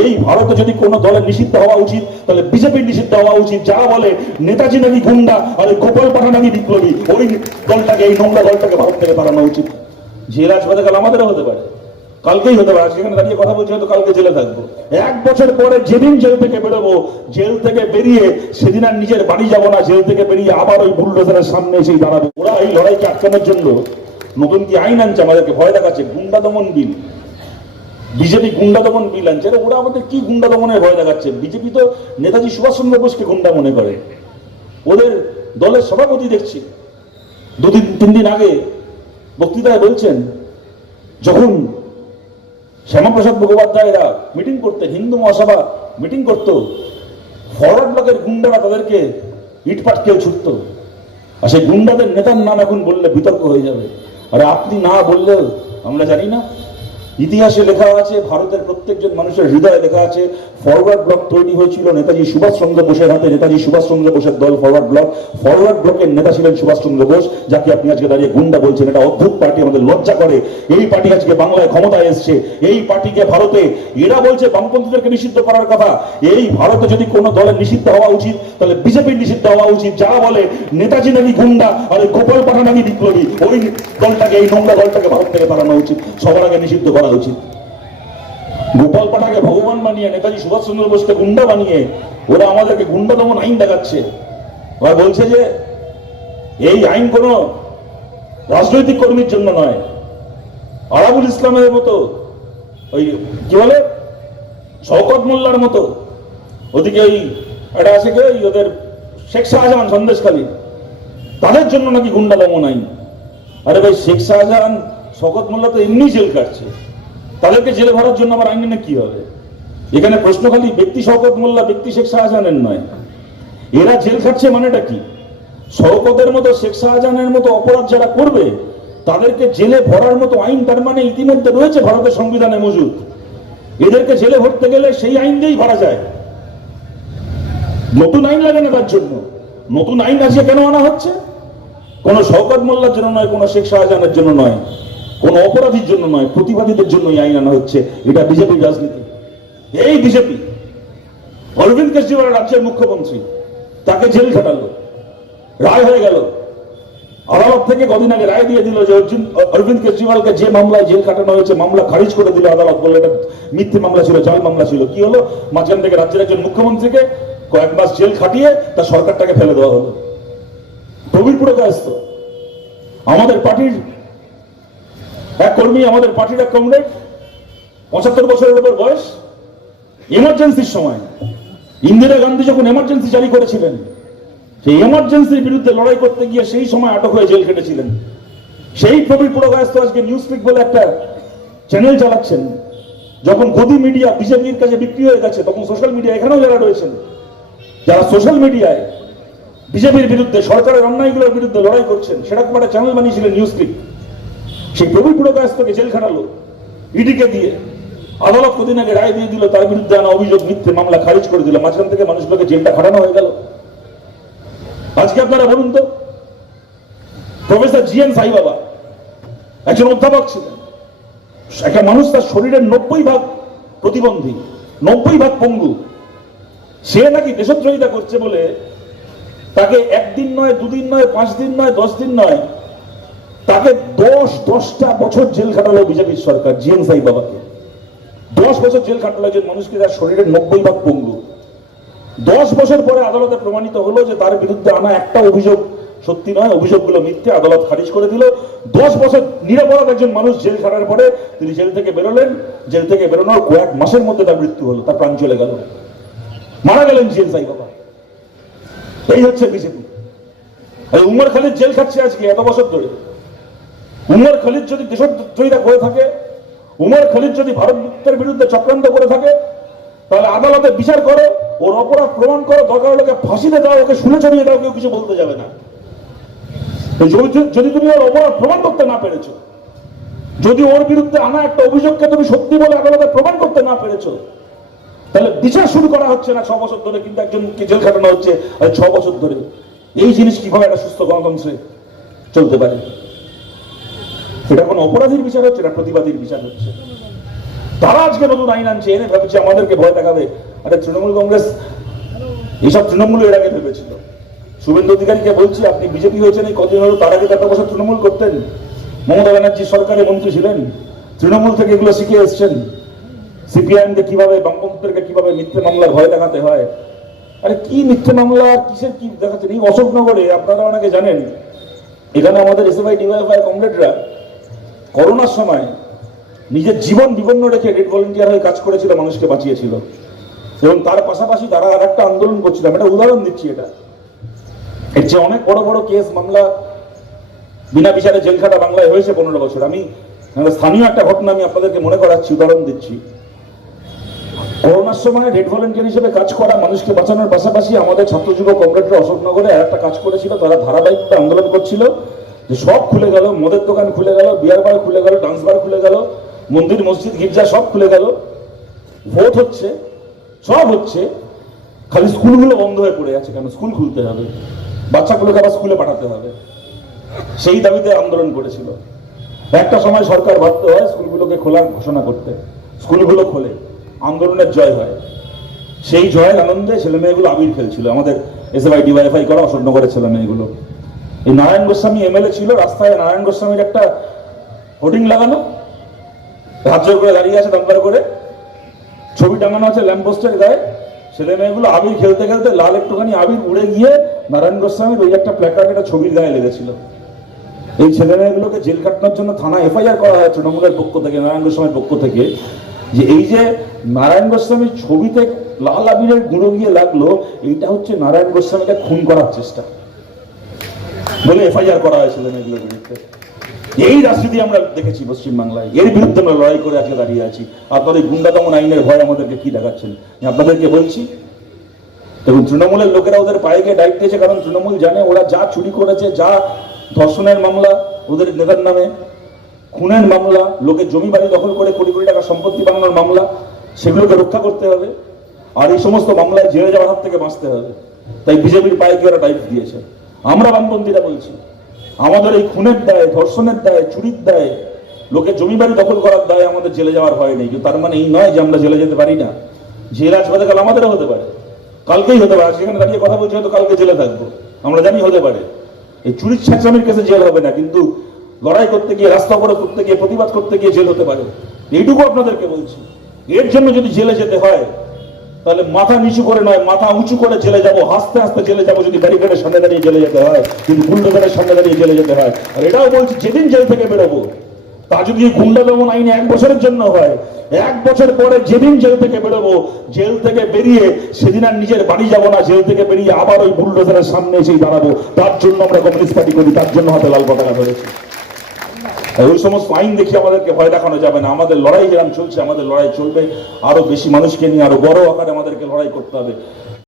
এই ভারতে যদি কোনো দলের নিষিদ্ধ হওয়া উচিত তাহলে বিজেপির নিষিদ্ধ হওয়া উচিত। যারা বলে নেতাজি নাকি গুন্ডা আর গোপাল পাঠা নাকি বিপ্লবী, ওই দলটাকে, এই নোংরা দলটাকে ভারত থেকে তাড়ানো উচিত। জেল আসবে কাল আমাদেরও হতে পারে, কালকেই হতে পারে। সেখানে দাঁড়িয়ে কথা বলছি, হয়তো কালকে জেলে থাকবো। 1 বছর পরে যেদিন জেল থেকে বেরোবো, জেল থেকে বেরিয়ে সেদিন আর নিজের বাড়ি যাবো না, জেল থেকে বেরিয়ে আবার ওই বুলডোজারের সামনে এসেই দাঁড়াবো। ওরা এই লড়াইকে আটকানোর জন্য নতুন কি আইন আনছে, আমাদেরকে ভয় দেখাচ্ছে, গুন্ডা দমন বিল। বিজেপি গুন্ডা দমন বিল আনছে। ওরা আমাদের কি গুন্ডা দমনের ভয় দেখাচ্ছে? বিজেপি তো নেতাজি সুভাষচন্দ্র বোসকে গুন্ডা মনে করে। ওদের দলের সভাপতি দেখছি 2-3 দিন আগে বক্তৃতায় বলছেন, যখন শ্যামাপ্রসাদ মুখোপাধ্যায়রা মিটিং করতেন, হিন্দু মহাসভা মিটিং করত, ফরওয়ার্ড ব্লকের গুন্ডারা তাদেরকে ইটপাট কেউ ছুটত। আর সেই গুন্ডাদের নেতার নাম এখন বললে বিতর্ক হয়ে যাবে। আর আপনি না বললেও আমরা জানি না, ইতিহাসে লেখা আছে, ভারতের প্রত্যেকজন মানুষের হৃদয়ে লেখা আছে, ফরওয়ার্ড ব্লক তৈরি হয়েছিল নেতাজি সুভাষচন্দ্র বোসের হাতে। নেতাজি সুভাষচন্দ্র বোসের দল ফরওয়ার্ড ব্লক। ফরওয়ার্ড ব্লকের নেতা ছিলেন সুভাষচন্দ্র বোস, যাকে আপনি আজকে দাঁড়িয়ে গুন্ডা বলছেন। এটা অদ্ভুত পার্টি, আমাদের লজ্জা করে। এই পার্টি আজকে বাংলায় ক্ষমতায় এসছে, এই পার্টিকে ভারতে এরা বলছে বামপন্থীদেরকে নিষিদ্ধ করার কথা। এই ভারতে যদি কোনো দলের নিষিদ্ধ হওয়া উচিত তাহলে বিজেপির নিষিদ্ধ হওয়া উচিত। যারা বলে নেতাজি নাকি গুন্ডা আর গোপাল পাঠা নাকি বিপ্লবী, ওই দলটাকে, এই নোংরা দলটাকে ভারত থেকে তাড়ানো উচিত, সবার আগে নিষিদ্ধ করা উচিত। গোপাল পাঠাকে ভগবান বানিয়ে, নেতাজি সুভাষচন্দ্র বোসকে গুন্ডা বানিয়ে ওরা আমাদেরকে গুন্ডা দমন আইন দেখাচ্ছে। ওরা বলছে যে এই আইন কোন রাজনৈতিক কর্মীর জন্য নয়। আরাবুল ইসলামের মতো, ওই কি বলে শওকত মোল্লার মতো, ওদিকে ওই এটা আছে কে, ওদের শেখ শাহজাহান সন্দেশখালী, তাদের জন্য নাকি গুন্ডা দমন আইন। আরে ভাই, শেখ শাহজাহান শওকত মোল্লা তো এমনি জেল কাটছে, তাদেরকে জেলে ভরার জন্য আমার আইন না কি হবে? এখানে প্রশ্ন খালি ব্যক্তি শওকত মোল্লা, ব্যক্তি শেখ শাহজাহানের নয়। এরা জেল খাটছে মানেটা কি? শওকতের মতো, শেখ শাহজাহানের মতো অপরাধ যারা করবে তাদেরকে জেলে ভরার মতো আইন তার মানে ইতিমধ্যে রয়েছে ভারতের সংবিধানে মজুদ। এদেরকে জেলে ভরতে গেলে সেই আইন দিয়েই ভরা যায়, নতুন আইন লাগে না তার জন্য। নতুন আইন আজকে কেন আনা হচ্ছে? কোন শওকত মোল্লার জন্য নয়, কোন শেখ শাহজাহানের জন্য নয়, কোন অপরাধীর জন্য নয়, প্রতিবাদীদের জন্য এই আইন আনা হচ্ছে। এটা বিজেপির রাজনীতি। এই বিজেপি অরবিন্দ কেজরিওয়াল রাজ্যের মুখ্যমন্ত্রী, তাকে জেল খাটালো, রায় হয়ে গেল। আদালত থেকে কদিন আগে রায় দিয়ে দিল যে অরবিন্দ কেজরিওয়ালকে যে মামলায় জেল খাটানো হয়েছে মামলা খারিজ করে দিল আদালত, বললো এটা মিথ্যে মামলা ছিল, জাল মামলা ছিল। কি হলো? মাঝখান থেকে রাজ্যের একজন মুখ্যমন্ত্রীকে কয়েক মাস জেল খাটিয়ে তার সরকারটাকে ফেলে দেওয়া হলো। প্রবীর পুরকায়স্থ, আমাদের পার্টির এক কর্মী, আমাদের পার্টির এক কমরেড, 75 বছরের উপর বয়স, এমার্জেন্সির সময় ইন্দিরা গান্ধী যখন এমার্জেন্সি জারি করেছিলেন, সেই এমার্জেন্সির বিরুদ্ধে লড়াই করতে গিয়ে সেই সময় আটক হয়ে জেল কেটেছিলেন। সেই প্রবীর পুরকায়স্থ আজকে নিউজপিক বলে একটা চ্যানেল চালাচ্ছেন। যখন গদি মিডিয়া বিজেপির কাছে বিক্রি হয়ে গেছে, তখন সোশ্যাল মিডিয়া, এখানেও যারা রয়েছেন, যারা সোশ্যাল মিডিয়ায় বিজেপির বিরুদ্ধে, সরকারের অন্যায়গুলোর বিরুদ্ধে লড়াই করছেন, সেরকম একটা চ্যানেল বানিয়েছিলেন নিউজপিক। সেই প্রবীর পুরকায়স্থকে জেল খাটালো ইডিকে দিয়ে। আদালত কদিন আগে রায় দিয়ে দিল, তার বিরুদ্ধে আনা অভিযোগ মিথ্যে, মামলা খারিজ করে দিল। মাঝখান থেকে মানুষগুলোকে জেলটা খাটানো হয়ে গেল। আজকে আপনারা বলুন তো, প্রফেসর জিএন সাই বাবা একজন অধ্যাপক ছিলেন। একটা মানুষ, তার শরীরের 90% প্রতিবন্ধী, 90% পঙ্গু, সে নাকি দেশদ্রোহিতা করছে বলে তাকে 1 দিন নয়, 2 দিন নয়, 5 দিন নয়, 10 দিন নয়, তাকে 10টা বছর জেল খাটালো বিজেপির সরকার। জিএন সাই বাবাকে 10 বছর জেল খাটালো একজন মানুষকে যার শরীরের 90% পঙ্গু। 10 বছর পরে আদালতে প্রমাণিত হলো যে তার বিরুদ্ধে আনা একটা অভিযোগ সত্যি নয়, অভিযোগগুলো মিথ্যে। আদালত খারিজ করে দিল। 10 বছর নিরপরাধ একজন মানুষ জেল খাটার পরে তিনি জেল থেকে বেরোলেন। জেল থেকে বেরোনোর কয়েক মাসের মধ্যে তার মৃত্যু হলো, তার প্রাণ চলে গেল, মারা গেলেন জিএন সাই বাবা। এই হচ্ছে বিজেপি। উমর খালিদ জেল খাচ্ছে আজকে এত বছর ধরে। উমর খালিদ যদি দেশদ্রোহিতা করে থাকে, উমর খালিদ যদি ভারতের বিরুদ্ধে চক্রান্ত করে থাকে, তাহলে আদালতে বিচার করো, ওর অপরাধ প্রমাণ করো, দরকার হলে ফাঁসিতে দাও, ওকে শুনে চড়িয়ে দাও, কেউ কিছু বলতে যাবে না। যদি তুমি ওর অপরাধ প্রমাণ করতে না পেরেছো, যদি ওর বিরুদ্ধে আনা একটা অভিযোগকে তুমি সত্যি বলে আদালতে প্রমাণ করতে না পেরেছো, তাহলে বিচার শুরু করা হচ্ছে না 6 বছর ধরে, কিন্তু একজনকে জেল খাটানো হচ্ছে 6 বছর ধরে। এই জিনিস কিভাবে একটা সুস্থ গণতন্ত্রে চলতে পারে? এটা কোনো অপরাধীর বিচার হচ্ছে না, প্রতিবাদীর বিচার হচ্ছে। তারা আজকে নতুন আইন আনছে, এনে ভাবছে আমাদেরকে ভয় দেখাবে। আরে তৃণমূল কংগ্রেস এইসব তৃণমূল এর আগে ভেবেছিল। শুভেন্দু অধিকারীকে বলছি, আপনি বিজেপি হয়েছেন এই কদিন হলো, তার আগে 4 বছর তৃণমূল করতেন, মমতা ব্যানার্জি সরকারের মন্ত্রী ছিলেন, তৃণমূল থেকে এগুলো শিখে এসছেন। সিপিআইএমকে কিভাবে, বামপন্থীদেরকে কিভাবে মিথ্যে মামলার ভয় দেখাতে হয়। আরে কি মিথ্যে মামলা, কিসের কি দেখাচ্ছেন? এই অশোকনগরে আপনারা অনেকে জানেন, এখানে আমাদের এসএফআই ডিওয়াইএফআই কমরেডরা করোনার সময় নিজের জীবন বিপন্ন রেখে ডেড ভলেন্টিয়ার হয়ে কাজ করেছিল, মানুষকে বাঁচিয়েছিল। এবং তার পাশাপাশি তারা আর একটা আন্দোলন করছিল। আমি একটা উদাহরণ দিচ্ছি, এটা এর চেয়ে অনেক বড় বড় কেস মামলা বিনা বিচারে জেল খাটা বাংলায় হয়েছে 15 বছর। আমি স্থানীয় একটা ঘটনা আমি আপনাদেরকে মনে করাচ্ছি, উদাহরণ দিচ্ছি। করোনার সময় ডেড ভলেন্টিয়ার হিসেবে কাজ করা, মানুষকে বাঁচানোর পাশাপাশি আমাদের ছাত্র যুব কমরেডরা অশোকনগরে আর একটা কাজ করেছিল। তারা ধারাবাহিকভাবে আন্দোলন করছিল যে সব খুলে গেল, মদের দোকান খুলে গেল, বিয়ার বার খুলে গেল, ডান্স বার খুলে গেল, মন্দির মসজিদ গির্জা সব খুলে গেল, ভোট হচ্ছে, সব হচ্ছে, খালি স্কুলগুলো বন্ধ হয়ে পড়ে আছে। কেন? স্কুল খুলতে হবে, বাচ্চাগুলোকে আবার স্কুলে পাঠাতে হবে। সেই দাবিতে আন্দোলন করেছিল। একটা সময় সরকার বাধ্য হয় স্কুলগুলোকে খোলার ঘোষণা করতে, স্কুলগুলো খোলে, আন্দোলনের জয় হয়। সেই জয়ের আনন্দে ছেলে মেয়েগুলো আবির খেলছিল, আমাদের এসএফআই ডিওয়াইএফআই করা অশোকনগরের ছেলে মেয়েগুলো। এই নারায়ণ গোস্বামী এমএলএ ছিল, রাস্তায় নারায়ণ গোস্বামীর একটা হোর্ডিং লাগানো, হাত জোর করে দাঁড়িয়ে আছে, নাম্বার করে ছবি টাঙানো আছে ল্যাম্পপোস্টের গায়ে। ছেলে মেয়েগুলো আবির খেলতে খেলতে লাল একটুখানি আবির উড়ে গিয়ে নারায়ণ গোস্বামীর ওই একটা প্ল্যাকার্ড, একটা ছবির গায়ে লেগেছিল। এই ছেলে মেয়েগুলোকে জেল কাটানোর জন্য থানা এফআইআর করা হয় তৃণমূলের পক্ষ থেকে, নারায়ণ গোস্বামীর পক্ষ থেকে, যে এই যে নারায়ণ গোস্বামীর ছবিতে লাল আবিরের গুঁড়ো গিয়ে লাগলো, এইটা হচ্ছে নারায়ণ গোস্বামীকে খুন করার চেষ্টা বলে এফআইআর করা হয় ছেলে মেয়েগুলোর বিরুদ্ধে। এই রাজনীতি আমরা দেখেছি পশ্চিমবাংলায়, এর বিরুদ্ধে আমরা লড়াই করে আজকে দাঁড়িয়ে আছি। আপনার এই গুন্ডা দমন আইনের ভয় আমাদেরকে কি দেখাচ্ছেন? আপনাদেরকে বলছি, দেখুন তৃণমূলের লোকেরা ওদের পায়ে গিয়ে ডাইট দিয়েছে, কারণ তৃণমূল জানে ওরা যা চুরি করেছে, যা ধর্ষণের মামলা ওদের নেতার নামে, খুনের মামলা, লোকের জমি বাড়ি দখল করে কোটি কোটি টাকা সম্পত্তি বানানোর মামলা, সেগুলোকে রক্ষা করতে হবে। আর এই সমস্ত মামলায় জেলে যাওয়ার হাত থেকে বাঁচতে হবে। তাই বিজেপির পায়ে গিয়ে ওরা ডাইট দিয়েছে। আমরা বামপন্থীরা বলছি, আমাদের এই খুনের দায়, ধর্ষণের দায়, চুরির দায়, লোকের জমি বাড়ি দখল করার দায় আমাদের জেলে যাওয়ার ভয় নেই। কিন্তু তার মানে এই নয় যে আমরা জেলে যেতে পারি না। জেল আজ বাদে কাল আমাদেরও হতে পারে, কালকেই হতে পারে। সেখানে দাঁড়িয়ে কথা বলছি, হয়তো কালকে জেলে থাকবো, আমরা জানি হতে পারে। এই চুরির ছাঁচরামির কাছে জেল হবে না, কিন্তু লড়াই করতে গিয়ে, রাস্তা অবরোধ করতে গিয়ে, প্রতিবাদ করতে গিয়ে জেল হতে পারে। এইটুকু আপনাদেরকে বলছি। এর জন্য যদি জেলে যেতে হয়, তাহলে মাথা নিচু করে নয়, মাথা উঁচু করে জেলে যাবো, হাসতে হাসতে জেলে যাবো। যদি ব্যারিকেডের সামনে দাঁড়িয়ে জেলে যেতে হয়, যদি বুলডোজারের সামনে দাঁড়িয়ে জেলে যেতে হয়। আর এটাও বলছি, যেদিন জেল থেকে বেরোবো, তা যদি গুন্ডা দমন আইনে 1 বছরের জন্য হয়, 1 বছর পরে যেদিন জেল থেকে বেরোবো, জেল থেকে বেরিয়ে সেদিন আর নিজের বাড়ি যাবো না, জেল থেকে বেরিয়ে আবার ওই বুলডোজারের সামনে এসেই দাঁড়াবো। তার জন্য আমরা কমিউনিস্ট পার্টি করি, তার জন্য হাতে লাল পতাকা ধরেছি। ওই সমস্ত আইন দেখে আমাদেরকে ভয় দেখানো যাবে না। আমাদের লড়াই যেরকম চলছে, আমাদের লড়াই চলবে। আরো বেশি মানুষকে নিয়ে, আরো বড় আকারে আমাদেরকে লড়াই করতে হবে।